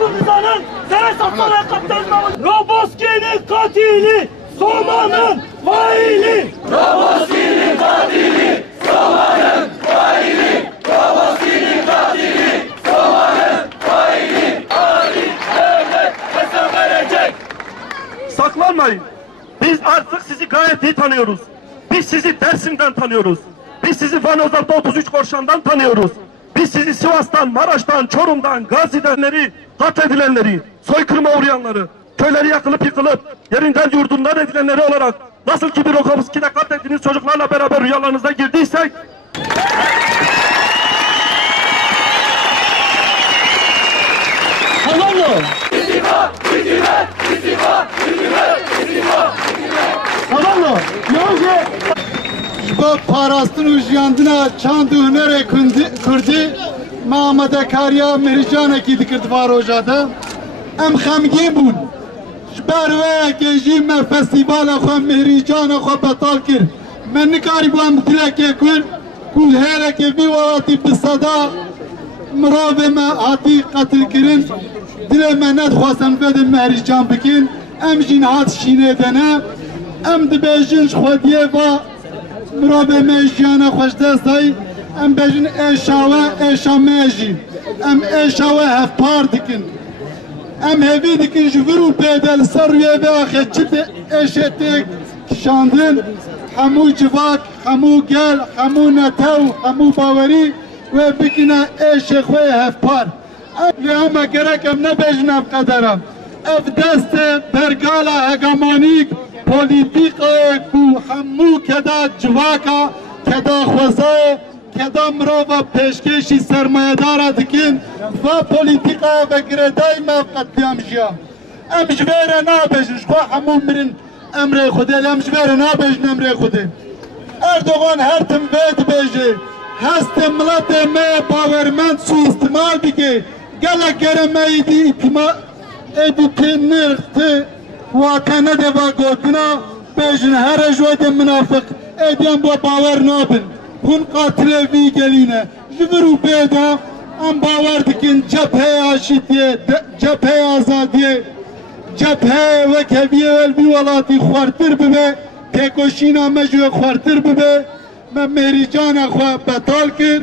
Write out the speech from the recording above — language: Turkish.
Kurdizan'ın sere satmalar kaptanı Roboski'nin katili, Soma'nın faili. Roboski'nin katili, Soma'nın faili. Roboski'nin katili, Soma'nın faili. Adil devlet hesap verecek. Saklanmayın. Biz artık sizi gayet iyi tanıyoruz. Biz sizi Dersim'den tanıyoruz. Biz sizi Vanozlar'da 33 Korşan'dan tanıyoruz. Biz sizi Sivas'tan, Maraş'tan, Çorum'dan, Gazi'denleri, katledilenleri, soykırıma uğrayanları, köyleri yakılıp yıkılıp yerinden yurdundan edilenleri olarak nasıl ki bir Rokobuski'de katlettiğiniz çocuklarla beraber rüyalarınıza girdiysek Tamam mı? İstifa, hükümet, istifa, hükümet, istifa, hükümet. Tamam mı? Yonca Bu parastın ujyandına çandı hünere kurdi Mahmede Kariya Mericane ki dikirdi var hocada em xemgin bun berve gejim me festivale xwe Mericane xwe betal kir men nikari bu em dileke kur kul hereke vi walati bisada mirave me hati qatil kirin dile me nedxwasem vede Merican bikin em jin hat şine dene em dibêjin ji xwediyê va mirave me jiyana xweş dest dayî em bêjin êşawe êşa me jî em êşawe hevpar dikin em hêvî dikin ji vir û pêde li ser rûyê vê axê çi êşê tê kişandin hemû civak hemû gel hemû netew hemû bawerî wê bikine êşê xwe hevpar lê em gerek em nebêjin ev qedera ev destê bergala hegemonîk politika ku hemû keda civaka keda xwezayê keda mirova pêşkêşî sermayedara dikin ve politika ve girêdayî me qetiyam jiya em ji vê re nabêjin ji xwe hemû mirin emrê Xwedê em ji vê re nabêjin emrê Xwedê Erdogan her tim vê dibêje hestê miletê me bawermend suîstimal dike gelek kere me êdî êdî nirx tê wate nedeva gotina bêjin here ji wê de minafik êdiyan bo bawer nabin hûn qatilê vî gelîne ji vir û pêda em bawer dikin cepheya şîtiyê cepheya azadiyê cepheyê wek heviyê wel vî welatî xwartir bibe pêkoşîna me ji wê xwartir bibe me Merîcana xwe betal kir